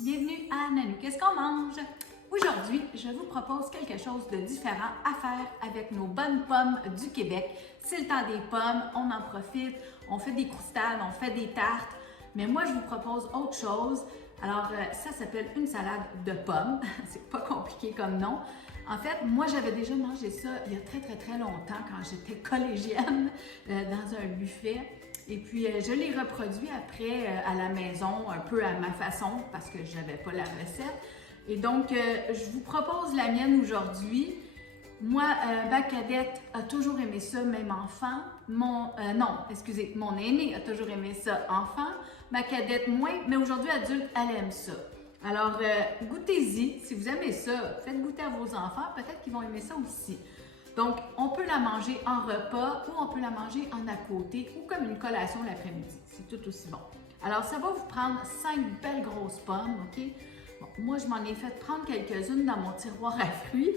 Bienvenue à Nanou, qu'est-ce qu'on mange? Aujourd'hui, je vous propose quelque chose de différent à faire avec nos bonnes pommes du Québec. C'est le temps des pommes, on en profite, on fait des croustades, on fait des tartes, mais moi je vous propose autre chose. Alors ça s'appelle une salade de pommes, c'est pas compliqué comme nom. En fait, moi j'avais déjà mangé ça il y a très longtemps quand j'étais collégienne dans un buffet. Et puis, je l'ai reproduit après à la maison, un peu à ma façon, parce que je n'avais pas la recette. Et donc, je vous propose la mienne aujourd'hui. Moi, ma cadette a toujours aimé ça, même enfant. Mon aîné a toujours aimé ça, enfant. Ma cadette, moins, mais aujourd'hui, adulte, elle aime ça. Alors, goûtez-y. Si vous aimez ça, faites goûter à vos enfants. Peut-être qu'ils vont aimer ça aussi. Donc, on peut la manger en repas ou on peut la manger en à côté ou comme une collation l'après-midi. C'est tout aussi bon. Alors, ça va vous prendre 5 belles grosses pommes, OK? Bon, moi, je m'en ai fait prendre quelques-unes dans mon tiroir à fruits.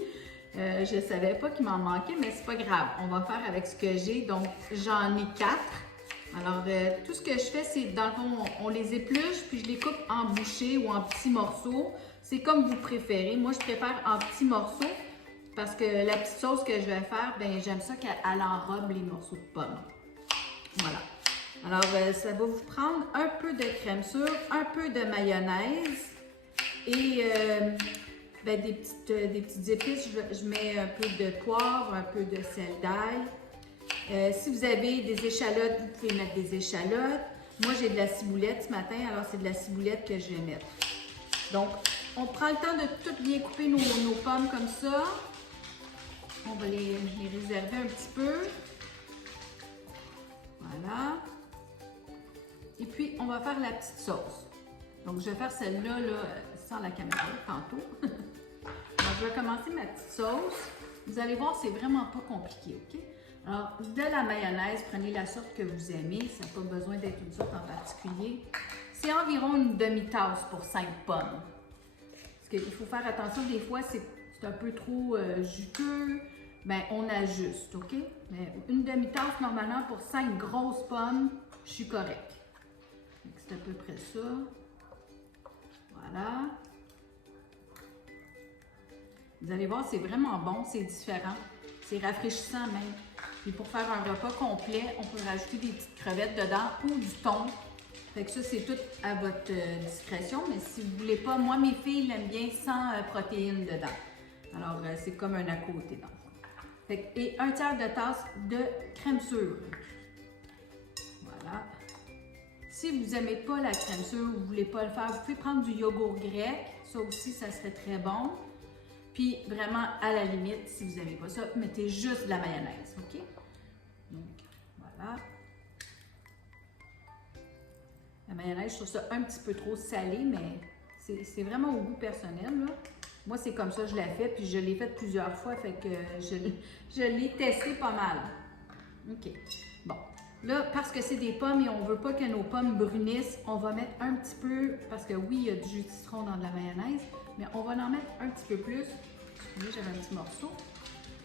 Je ne savais pas qu'il m'en manquait, mais c'est pas grave. On va faire avec ce que j'ai. Donc, j'en ai 4. Alors, tout ce que je fais, c'est dans le fond, on les épluche, puis je les coupe en bouchées ou en petits morceaux. C'est comme vous préférez. Moi, je préfère en petits morceaux. Parce que la petite sauce que je vais faire, ben j'aime ça qu'elle enrobe les morceaux de pommes. Voilà. Alors, ça va vous prendre un peu de crème sûre, un peu de mayonnaise et des petites épices. Je mets un peu de poivre, un peu de sel d'ail. Si vous avez des échalotes, vous pouvez mettre des échalotes. Moi, j'ai de la ciboulette ce matin, alors c'est de la ciboulette que je vais mettre. Donc, on prend le temps de tout bien couper nos pommes comme ça. On va les réserver un petit peu. Voilà. Et puis, on va faire la petite sauce. Donc, je vais faire celle-là sans la caméra tantôt. Alors, je vais commencer ma petite sauce. Vous allez voir, c'est vraiment pas compliqué, OK? Alors, de la mayonnaise, prenez la sorte que vous aimez. Ça n'a pas besoin d'être une sorte en particulier. C'est environ une demi-tasse pour 5 pommes. Parce qu'il faut faire attention, des fois, c'est un peu trop juteux. Bien, on ajuste, OK? Mais une demi-tasse, normalement, pour 5 grosses pommes, je suis correcte. C'est à peu près ça. Voilà. Vous allez voir, c'est vraiment bon, c'est différent. C'est rafraîchissant même. Et pour faire un repas complet, on peut rajouter des petites crevettes dedans ou du thon. Fait que ça, c'est tout à votre discrétion. Mais si vous ne voulez pas, moi, mes filles l'aiment bien sans protéines dedans. Alors, c'est comme un à côté, donc. Et un tiers de tasse de crème sûre. Voilà. Si vous n'aimez pas la crème sûre ou vous ne voulez pas le faire, vous pouvez prendre du yogourt grec. Ça aussi, ça serait très bon. Puis vraiment, à la limite, si vous n'aimez pas ça, mettez juste de la mayonnaise, OK? Donc, voilà. La mayonnaise, je trouve ça un petit peu trop salé, mais c'est vraiment au goût personnel, là. Moi, c'est comme ça que je l'ai fait, puis je l'ai fait plusieurs fois, fait que je l'ai testé pas mal. OK. Bon. Là, parce que c'est des pommes et on ne veut pas que nos pommes brunissent, on va mettre un petit peu, parce que oui, il y a du jus de citron dans de la mayonnaise, mais on va en mettre un petit peu plus. Là, j'avais un petit morceau.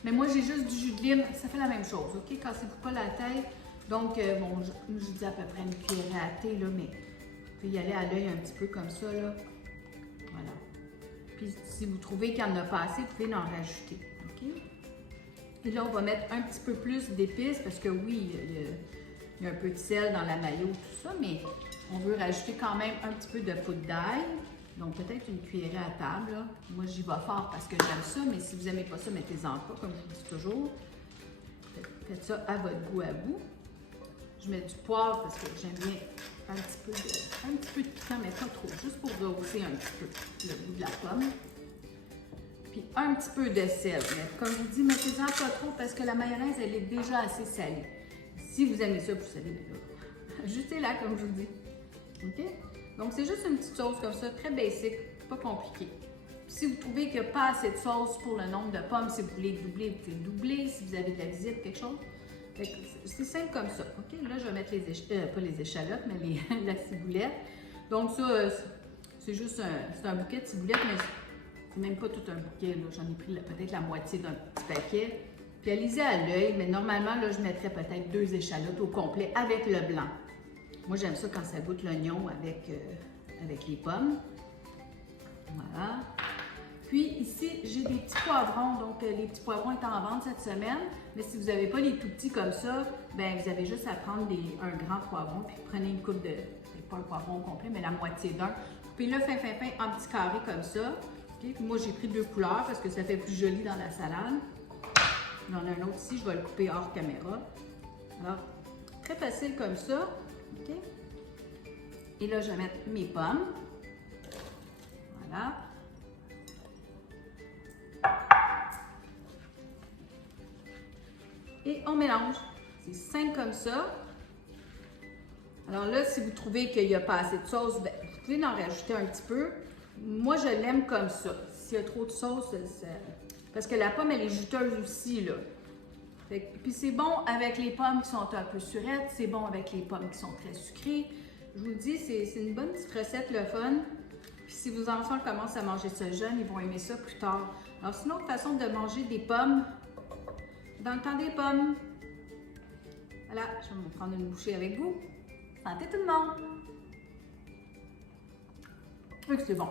Mais moi, j'ai juste du jus de lime, ça fait la même chose, OK? Cassez-vous pas la tête. Donc, bon, je dis à peu près une cuillère à thé, là, mais vous pouvez y aller à l'œil un petit peu comme ça, là. Voilà. Puis, si vous trouvez qu'il n'y en a pas assez, vous pouvez en rajouter, OK? Et là, on va mettre un petit peu plus d'épices, parce que oui, il y a un peu de sel dans la mayo, tout ça, mais on veut rajouter quand même un petit peu de poudre d'ail. Donc, peut-être une cuillerée à table, là. Moi, j'y vais fort parce que j'aime ça, mais si vous n'aimez pas ça, mettez-en pas, comme je vous dis toujours. Faites ça à votre goût à vous. Je mets du poivre parce que j'aime bien un petit peu de piquant, mais pas trop, juste pour rehausser un petit peu le goût de la pomme. Puis un petit peu de sel. Mais comme je vous dis, mettez-en pas trop parce que la mayonnaise, elle est déjà assez salée. Si vous aimez ça, vous savez, ajustez-la comme je vous dis. OK? Donc, c'est juste une petite sauce comme ça, très basic, pas compliqué. Si vous trouvez qu'il n'y a pas assez de sauce pour le nombre de pommes, si vous voulez doubler, vous pouvez doubler. Si vous avez de la visite, quelque chose. C'est simple comme ça. OK? Là, je vais mettre pas les échalotes, mais la ciboulette. Donc, ça, c'est juste un bouquet de ciboulette, mais c'est même pas tout un bouquet. J'en ai pris peut-être la moitié d'un petit paquet. Puis, allez-y à l'œil, mais normalement, là, je mettrais peut-être 2 échalotes au complet avec le blanc. Moi, j'aime ça quand ça goûte l'oignon avec les pommes. Voilà. Puis ici, j'ai des petits poivrons. Donc, les petits poivrons étant en vente cette semaine. Mais si vous n'avez pas les tout petits comme ça, ben vous avez juste à prendre un grand poivron. Puis prenez une coupe de, pas un poivron complet, mais la moitié d'un. Coupez-le fin en petits carrés comme ça. Okay? Puis moi, j'ai pris 2 couleurs parce que ça fait plus joli dans la salade. J'en ai un autre ici, je vais le couper hors caméra. Alors, très facile comme ça. Okay? Et là, je vais mettre mes pommes. Voilà. Et on mélange. C'est simple comme ça. Alors là, si vous trouvez qu'il n'y a pas assez de sauce, ben, vous pouvez en rajouter un petit peu. Moi, je l'aime comme ça. S'il y a trop de sauce, parce que la pomme, elle est juteuse aussi, là. Puis c'est bon avec les pommes qui sont un peu surettes, c'est bon avec les pommes qui sont très sucrées. Je vous le dis, c'est une bonne petite recette, le fun. Puis si vos enfants commencent à manger ça jeune, ils vont aimer ça plus tard. Alors, c'est une autre façon de manger des pommes dans le temps des pommes. Voilà, je vais me prendre une bouchée avec vous. Santé tout le monde! Oui, c'est bon.